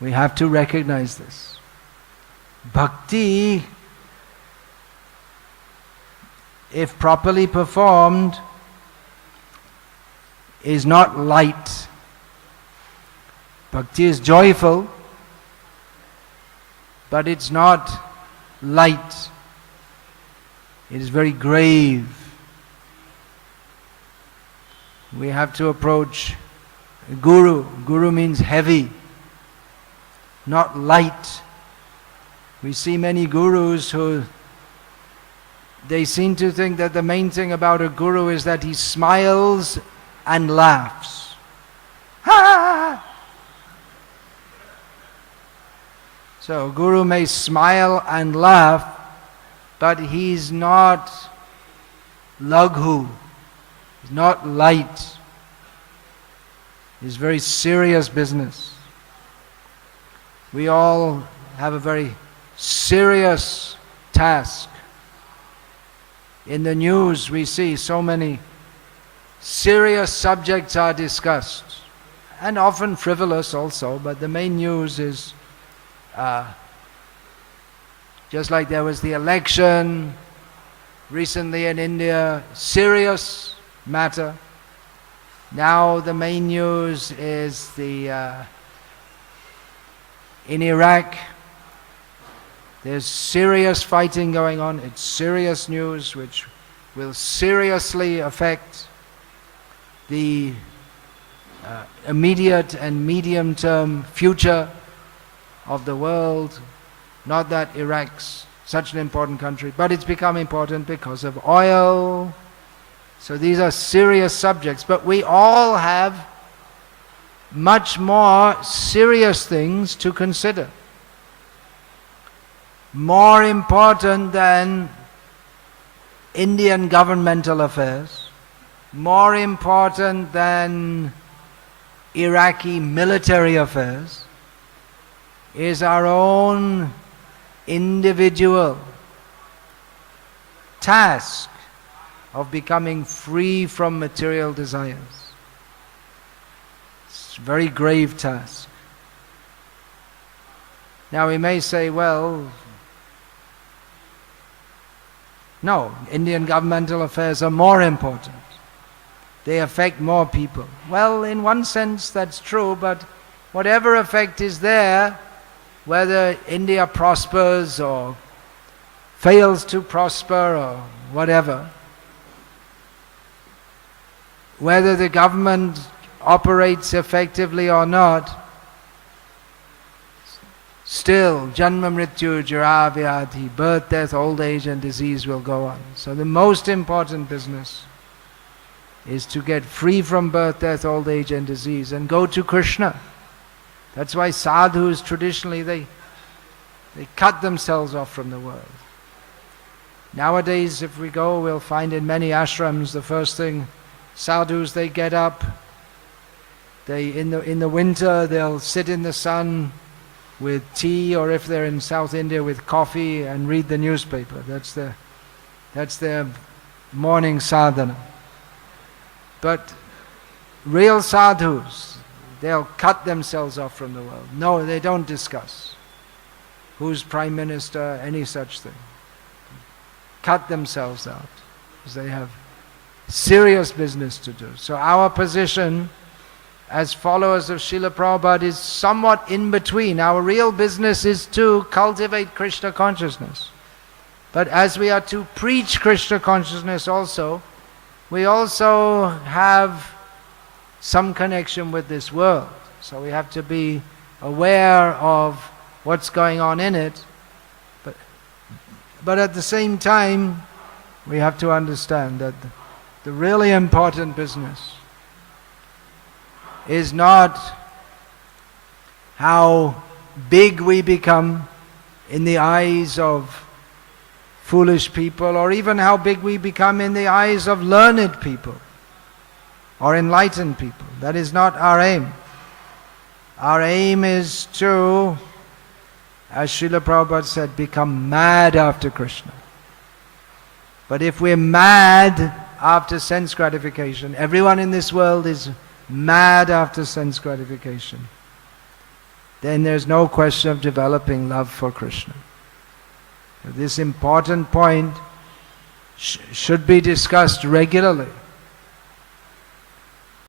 We have to recognize this. Bhakti, if properly performed, is not light. Bhakti is joyful, but it's not light. It is very grave. We have to approach Guru. Guru means heavy, not light. We see many gurus who, they seem to think that the main thing about a guru is that he smiles and laughs. Ha! So Guru may smile and laugh, but he's not laghu, he's not light. It's very serious business. We all have a very serious task. In the news we see so many serious subjects are discussed, and often frivolous also, but the main news is just like there was the election recently in India, serious matter. Now the main news is in Iraq, there's serious fighting going on. It's serious news which will seriously affect the immediate and medium-term future of the world. Not that Iraq's such an important country, but it's become important because of oil. So these are serious subjects, but we all have much more serious things to consider. More important than Indian governmental affairs, more important than Iraqi military affairs, is our own individual task of becoming free from material desires. It's a very grave task. Now we may say, well, no, Indian governmental affairs are more important. They affect more people. Well, in one sense that's true, but whatever effect is there, whether India prospers or fails to prosper or whatever, whether the government operates effectively or not, still, janma mrityu jara vyadhi, birth, death, old age and disease will go on. So the most important business is to get free from birth, death, old age and disease and go to Krishna. That's why sadhus traditionally, they cut themselves off from the world. Nowadays, if we go, we'll find in many ashrams, the first thing, sadhus, they get up, in the winter, they'll sit in the sun with tea, or if they're in South India, with coffee and read the newspaper. That's their morning sadhana. But real sadhus, they'll cut themselves off from the world. No, they don't discuss who's prime minister, any such thing. Cut themselves out, because they have serious business to do. So our position as followers of Srila Prabhupada is somewhat in between. Our real business is to cultivate Krishna consciousness. But as we are to preach Krishna consciousness also, we also have some connection with this world. So we have to be aware of what's going on in it. But at the same time, we have to understand that the really important business is not how big we become in the eyes of foolish people, or even how big we become in the eyes of learned people or enlightened people. That is not our aim. Our aim is to, as Srila Prabhupada said, become mad after Krishna. But if we're mad after sense gratification, everyone in this world is mad after sense gratification, then there's no question of developing love for Krishna. This important point should be discussed regularly.